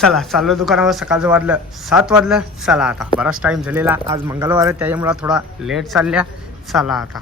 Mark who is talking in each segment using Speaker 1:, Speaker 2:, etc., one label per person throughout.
Speaker 1: चला चाललो दुकानावर. सकाळचं वाजलं सात वाजलं. चला आता बराच टाईम झालेला. आज मंगळवार आहे त्याच्यामुळे थोडा लेट चालल्या. चला आता.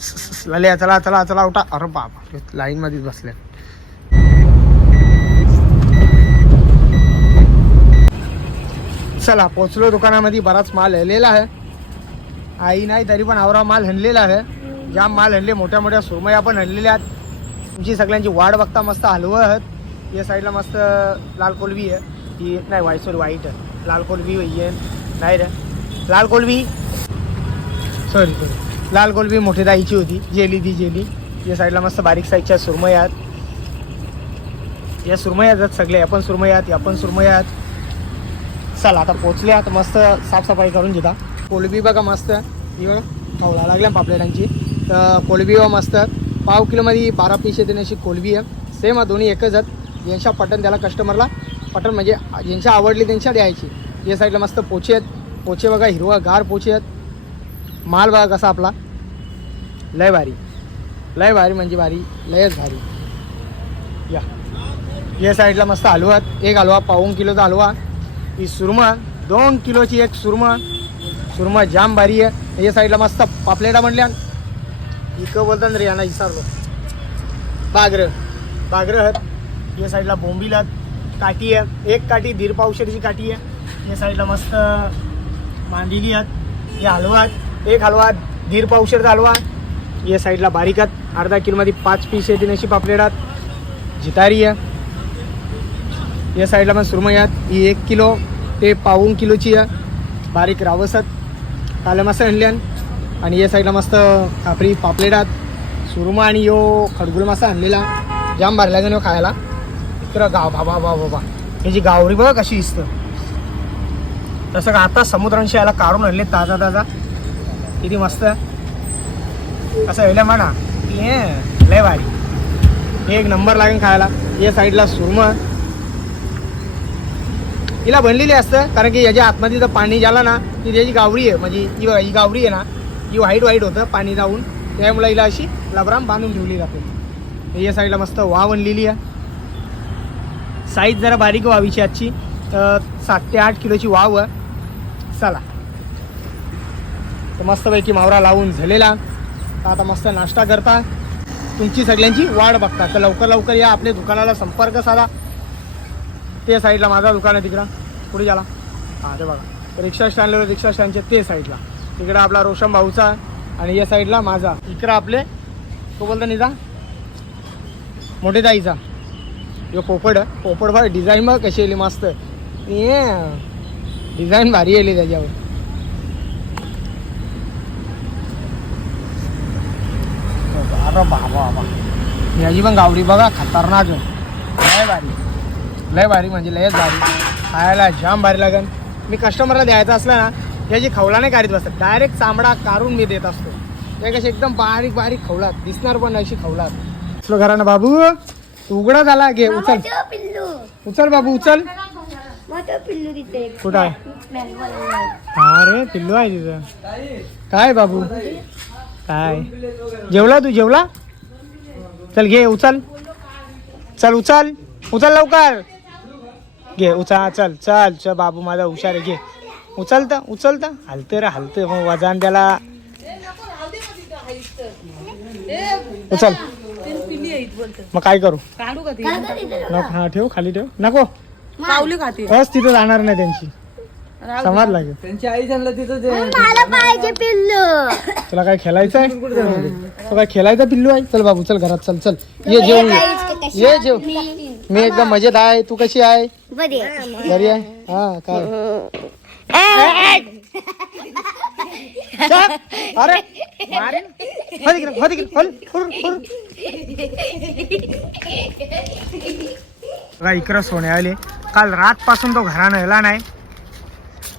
Speaker 1: स- चला चला चला उठा. अरे बाबा लाईनमध्येच बसल्या चला पोचलो दुकानामध्ये. बराच माल हरलेला आहे. आई नाही तरी पण आवरा माल हणलेला आहे. जाम माल हणले मोठ्या मोठ्या सुरमया पण हणलेल्या आहेत. तुमची सगळ्यांची वाढ बघता मस्त हलवं आहेत. या साईडला मस्त लाल कोलबी आहे ही नाही व्हाईट सॉरी व्हाईट आहे लाल कोलबी आहे नाही रे। लाल कोलबी सॉरी सॉरी लाल कोलबी मोठी दाईची होती। जेली ती जेली। या साईडला मस्त बारीक साईजच्या सुरमयात। या सुरमयात आहेत सगळे आपण सुरमयात या पण सुरमयात. चला आता पोचले मस्त साफसफाई करून घेता. कोलबी बघा मस्त. ही बघा खावला लागल्या पापलेटांची. तर कोलबी बघा मस्त. पाव किलोमध्ये बारा पीस येते अशी कोलबी आहे. सेम दोन्ही एकच आहेत. यांच्या पटन त्याला कस्टमरला पटन म्हणजे ज्यांच्या आवडली त्यांच्या द्यायची. या साईडला मस्त पोचे आहेत. पोचे बघा हिरवा गार पोचे आहेत. माल बघा कसा आपला. लय भारी. लय भारी म्हणजे भारी. लयच भारी. या. या साईडला मस्त हलवा एक हलवा पाऊन किलोचा हलवा. ही सुरमा दोन किलोची एक सुरमा. सुरमा जाम भारी आहे. या साईडला मस्त पापलेटा म्हणल्या. इकं बोलतात रे यांना विचारलो. बागर. बागर आहेत. या साईडला बोंबील आहेत. काठी आहे. एक काठी दीड पावशेरची काठी आहे. या साईडला मस्त मांदिली आहेत. हे हलवा आहेत. एक हलवा दीड पावशेरचा हलवा या साईडला बारीक आहेत. अर्धा किलोमध्ये पाच पीस येटण्याची पापलेट आहात. जितारी आहे. या साईडला पण सुरमई आहेत. ही एक किलो ते पाऊन किलोची आहे. बारीक रावसत काले मस्त आणल्यान आणि या साईडला मस्त खापरी पापलेट आहेत. सुरमा आणि यो खडगुल मासा आणलेला. जाम भरला गेलो खायला. इकडं गाव बाबा बाबा बाबा याची गावरी बघा कशी दिसतं. तसं का आता समुद्रांशी याला काढून आणले ताजा ताजा. किती मस्त. असं वेळेला म्हणा. ये लय भारी. एक नंबर लागेल खायला. या साईडला सुरमा. हिला बनलेली असतं कारण की याच्या आतमध्ये जर पाणी झालं ना की त्याची गावरी आहे म्हणजे ही बघा, ही गावरी आहे ना ही व्हाईट व्हाईट होतं पाणी जाऊन. त्यामुळे हिला अशी लबराम बांधून ठेवली जाते. या साईडला मस्त वा बनलेली आहे. साईज जरा बारीक व्हावीची आजची. तर सात ते आठ किलोची वाव आहे. चला. तर मस्तपैकी मावरा लावून झालेला. तर आता मस्त नाश्ता करता. तुमची सगळ्यांची वाढ बघता. तर लवकर लवकर या आपल्या दुकानाला संपर्क साधा. ते साईडला माझा दुकान आहे तिकडं. पुढे गेला हां ते बघा. रिक्षा स्टँडला रिक्षा स्टँडच्या ते साईडला तिकडं आपला रोशन भाऊचा आणि या साईडला माझा. इकडं आपले तो बोलता निजा मोठे ताईचा. यो पोपड आहे. पोपड बघ डिझाईन बघ कशी आली मस्त. ये डिझाईन भारी आली त्याच्यावर. अरे बाबा बाबा. याची पण गावडी बघा खतरनाक लय भारी. लय भारी म्हणजे लयच भारी. खायला जाम भारी लागेल मी कस्टमरला द्यायचं असलं ना याची खवला नाही काढत बसत. डायरेक्ट चांबडा काढून मी देत असतो. त्या कशी एकदम बारीक बारीक खवलात. दिसणार पण अशी खवलात. घरानं बाबू. उघडा झाला घे उचल.
Speaker 2: पिल्लू.
Speaker 1: उचल बाबू उचल.
Speaker 2: मोठं पिल्लू तिथे.
Speaker 1: कुठं? आहे
Speaker 2: मॅंगोला
Speaker 1: हा रे पिल्लू आहे तिथं. काय बाबू? काय? जेवला तू जेवला? चल घे उचल. चल उचल. उचल लवकर. घे उचल. चल चल. चल बाबू माझा हुशार आहे. घे. उचल तर उचल तर. हलते रे हलते मग वजन त्याला उचल. मग काय करू?
Speaker 3: काढू का ती?
Speaker 1: नको हा ठेव खाली ठेव. नको.
Speaker 3: पावली खाते
Speaker 1: बस तिथं जाणार नाही त्यांची. समाज लागेल
Speaker 4: त्यांची आई झालं तिथं ते
Speaker 2: मला पाहिजे पिल्लू.
Speaker 1: तुला काय खेळायचं आहे तुला काय खेळायचं पिल्लू आहे? चल बाबू चल घरात चल चल. ये जेव ये. ये जेव. मी एकदम मजेत आहे. तू कशी आहे?
Speaker 2: बरे
Speaker 1: बरी आहे? हा काय. अरे. हो हो हो, हुर. बघा इकडं सोने आले. काल रात पासून तो घरानं नेला नाही.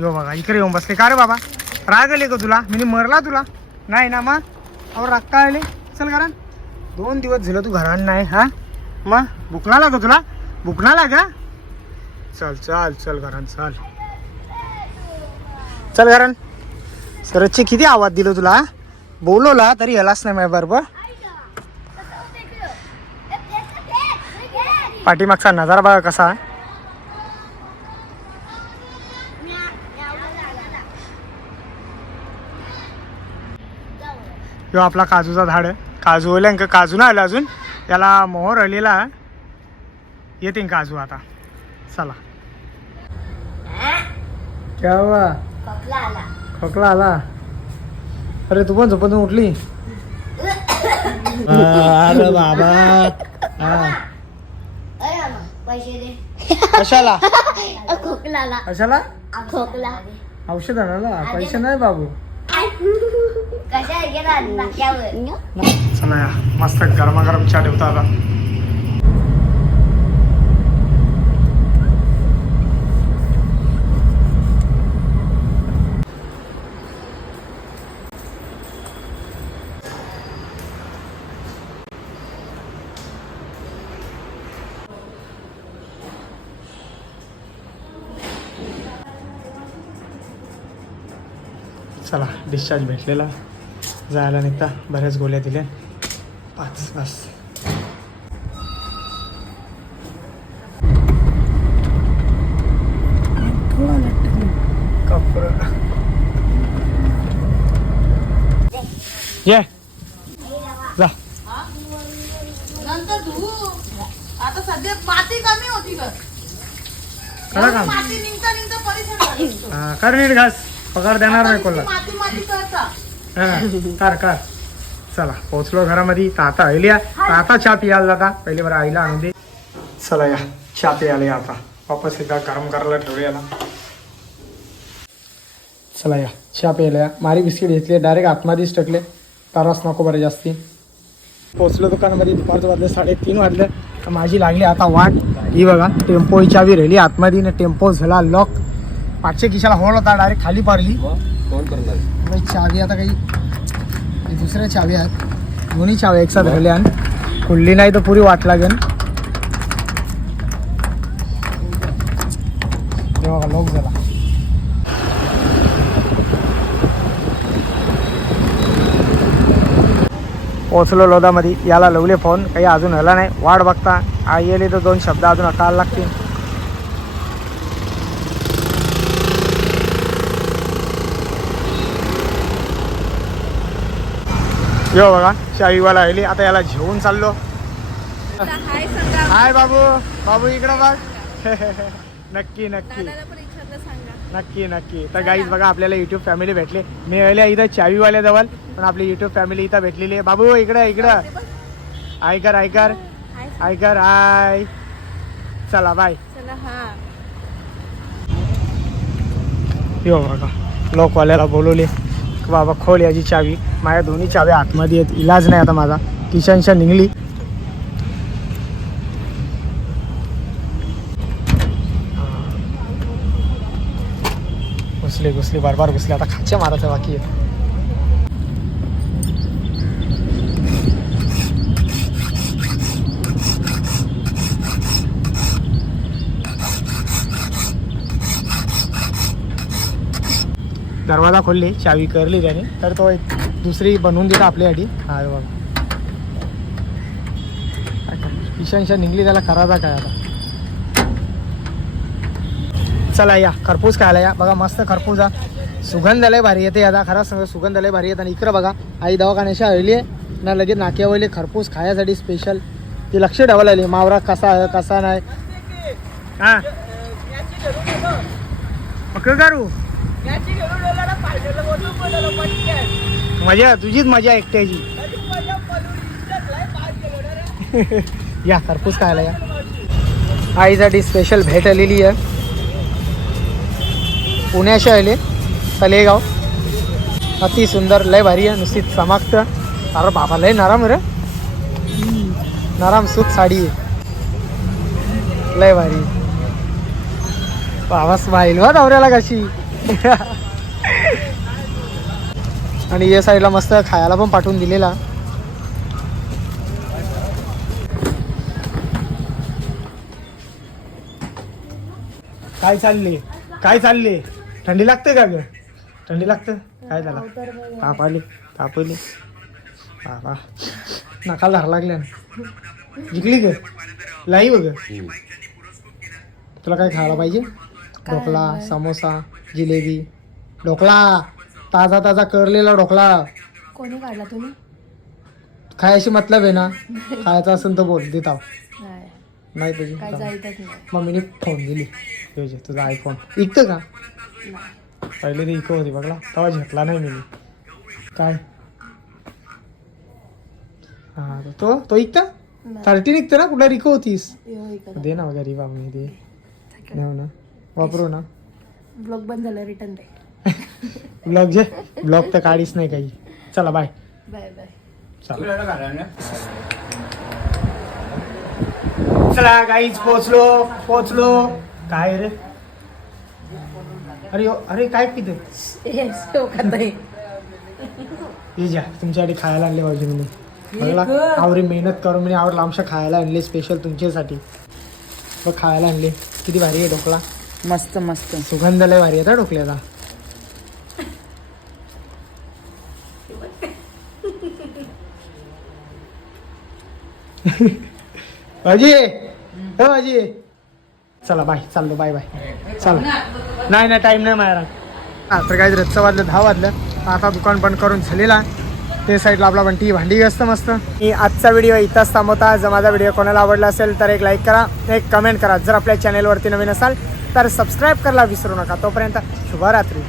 Speaker 1: यो बघा इकडे येऊन बसले. का रे बाबा? राग आले का तुला? मी मरला तुला? नाही ना मग? अहो राग का आले? चल घरान दोन दिवस झालं तू घरान नाही हा? मग? भुकला लाग तुला? भुकला का? चल चल चल घरान चल. चल घरान सरचे किती आवाज दिलो तुला बोलवला तरी यालाच नाही माझ्या बरोबर पाठीमागचा नजारा बघा कसा आहे. यो आपला काजूचा झाड आहे. काजू ओले का काजू ना आलं अजून. याला मोहर आलेला आहे. येतील काजू आता. चला. केव्हा
Speaker 2: खोकला आला.
Speaker 1: अरे तू पण झोपतून उठली. बाबा.
Speaker 2: पैसे दे.
Speaker 1: कशाला?
Speaker 2: खोकला आला
Speaker 1: कशाला?
Speaker 2: खोकला.
Speaker 1: औषध आणायला पैसे नाही बाबू.
Speaker 2: कशा गेला नाक्यावर.
Speaker 1: चला या. मस्त गरमागरम चहा ठेवता आता. चला डिस्चार्ज भेटलेला. जायला निघता. बऱ्याच गोळ्या दिल्या. पाच बस. ये. जा.
Speaker 3: नंतर धू. आता सध्या माती कमी होती
Speaker 1: काम.
Speaker 3: माती निघता निघता परिसर झाला असतो.
Speaker 1: हा, कर नीट घास. पगार देणार नाही कोणाला.
Speaker 3: माती माती करता.
Speaker 1: हा, कर कर चला पोहोचलो घरामध्ये. ताता आईल्या ताता चहा पियाला जाता. पहिले बरं आईला आणून दे. चला या चहा पियाला या आता. वापस एकदा गरम करायला ठेवले याला चला या चहा प्यायला या. मारी बिस्किट घेतले डायरेक्ट आतमध्येच टाकले. तारास नको बरं जास्ती. पोचलो दुकानामध्ये. दुपारचं वाजले साडेतीन वाजले. तर माझी लागली आता वाट. ही बघा टेम्पोची चावी राहिली आतमध्ये. ना टेम्पो झाला लॉक पाचशे खिशाला होल होता डायरेक्ट खाली पारली. बाई, चावी आता काही दुसऱ्या चावी आहेत. दोन्ही चाव्या एकसाथ राहिल्या. आणि खुलली नाही तर पुरी वाट लागेल. लॉक झाला. पोचलो लोधामध्ये. याला लवले फोन काही अजून हला नाही. वाट बघता. आई येले तर दोन शब्द अजून अकायला लागतील. यो बघा शाहीवाला आली आता याला घेऊन चाललो. हाय बाबू. बाबू इकडं बघ. नक्की नक्की. नक्की नक्की. तर गाईज बघा आपल्याला युट्यूब फॅमिली भेटले. मी आले इथं चावीवाल्या जवळ पण आपली युट्यूब फॅमिली इथं भेटलेली आहे. बाबू इकडं इकडं. ऐकर ऐकर ऐकर हाय चला बाय यो बघा लोकवाल्याला बोलवले. बाबा खोल याची चावी. माझ्या दोन्ही चाव्या आतमध्ये आहेत. इलाज नाही आता माझा. किशनशा निघली. घुसले घुसले बार बार घुसले. आता खाच्या मारायचं बाकी आहे. दरवाजा खोलले चावी करली त्याने. तर तो एक दुसरी बनवून दिला आपल्यासाठी हा हे बघा. किशनशा निघली त्याला करायचा काय आता? चला या खरपूस खायला या. बघा मस्त खरपूस हा. सुगंध लय भारी येते आता. खरंच सांगतो सुगंध लय भारी येते. आणि इकडं बघा आई दवाखान्याशी आली आहे. ना लगेच नाक्यावरले खरपूस खाण्यासाठी स्पेशल ती लक्ष ठेवायला आली मावरा कसा आहे कसा नाही? हा. पक्क करू मजा तुझीच मजा एकट्याची या खरपूस खायला या. आईसाठी स्पेशल भेट आलेली आहे. पुण्याशी आले तलेगाव अति सुंदर लय भारी आहे नुसती चमकत. अरे बाबा लय नरम रे. नरम सुख साडी आहे. लय भारी. बाबा स्माईल वा दौऱ्याला कशी. आणि या साईडला मस्त खायला पण पाठवून दिलेला. काय चालले? काय चालले? थंडी लागते का ग? थंडी लागते? काय झालं? ताप आली ताप आली बाबा. नकाला धार लागल्या. जिंकली ग? लाई बघ. तुला काय खायला पाहिजे? ढोकळा समोसा जिलेबी. ढोकळा ताजा ताजा करलेला ढोकळा
Speaker 2: कोणी काढला तुम्ही?
Speaker 1: खायची मतलब आहे ना. खायचं असेल तर बोल देत
Speaker 3: नाही.
Speaker 1: नाही तुझी
Speaker 3: काय जायचंच नाही.
Speaker 1: मम्मीने फोन दिली. तुझे तुझा आयफोन इकतं का?
Speaker 3: नाही.
Speaker 1: पहिले ते इको होती बघला. तेव्हा घेतला नाही मी. काय? हा तो तो इकता?
Speaker 3: नाही.
Speaker 1: थर्टी निघतं ना? कुठला रिको होतीस?
Speaker 3: इकडं.
Speaker 1: दे ना गरीब आम्ही दे. ना. वापरू ना.
Speaker 3: ब्लॉग बंद झालं रिटर्न दे.
Speaker 1: ब्लॉग जे? ब्लॉग तर काढीच नाही काही. चला बाय
Speaker 3: बाय बाय
Speaker 1: चला. चला गाईच पोचलो पोचलो काय रे? अरे यो- अरे काय पिते? हे ज्या तुमच्यासाठी खायला आणले पाहिजे मी. आवरी मेहनत करून मी आवर लांबशा खायला आणले स्पेशल तुमच्यासाठी. बघ खायला आणले. किती भारी आहे ढोकळा.
Speaker 3: मस्त मस्त.
Speaker 1: सुगंध लय भारी आहे ढोकल्याचा अजी हो अजी चला बाय. चाललो बाय बाय. चला. नाही नाही टाईम नाही मायरा हा तर काय रच्चं वाजलं दहा वाजलं. आता दुकान बंद करून झालेला. ते साईडला आपला पण टी भांडी असतं मस्त. मी आजचा व्हिडिओ इथंच थांबवता. जर माझा व्हिडिओ कोणाला आवडला असेल तर एक लाईक करा. एक कमेंट करा. जर आपल्या चॅनेलवरती नवीन असाल तर सबस्क्राईब करायला विसरू नका. तोपर्यंत शुभरात्री.